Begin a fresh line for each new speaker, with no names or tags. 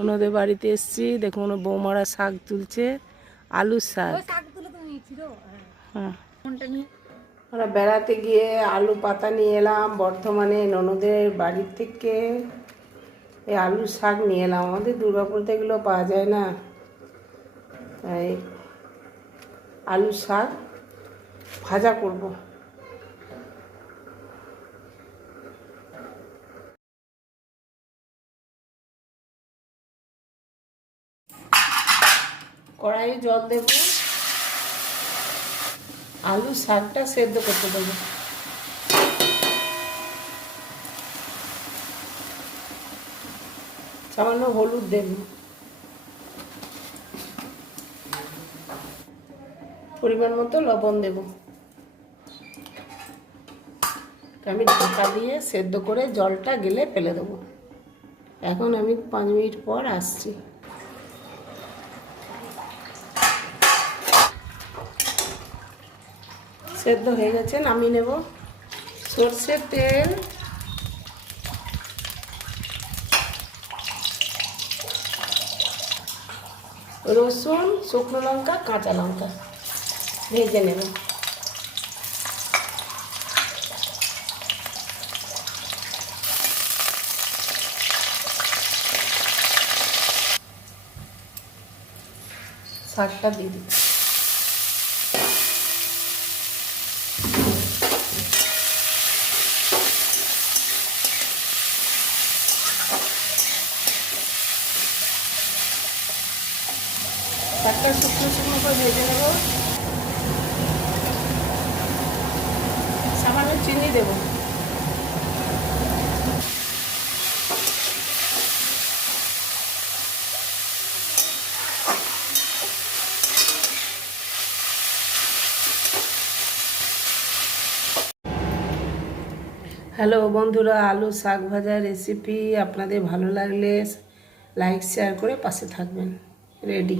ওনাদের বাড়িতে এসছি। দেখুন ওনার বৌমারা শাক তুলছে আলুর শাক। হ্যাঁ। আমরা বেড়াতে গিয়ে আলু পাতা নিয়ে এলাম বর্ধমানে ননদের বাড়ির থেকে। এই আলু শাক নিয়ে এলাম। আমাদের দুর্গাপুরতে এগুলো পাওয়া যায় না। তাই আলু শাক ভাজা করব। কড়াইয়ে জল দেব। আলু শাকটা সেদ্ধ করতে দেবো। সামান্য হলুদ দেব। পরিমাণ মতো লবণ দেব। আমি ঢাকা দিয়ে সেদ্ধ করে জলটা গেলে ফেলে দেবো। এখন আমি পাঁচ মিনিট পর আসছি। সেদ্ধ হয়ে গেছে, নামিয়ে নেব। সর্ষের তেল। রসুন, শুকনো লঙ্কা, কাঁচা লঙ্কা। ভেজে নেব। শাকটা দিয়ে দিই শাকটা শুকনো শুকনো করে ভেজে নেব। সামান্য চিনি দেব। হ্যালো বন্ধুরা, আলু শাক ভাজা রেসিপি আপনাদের ভালো লাগলে লাইক শেয়ার করে পাশে থাকবেন। রেডি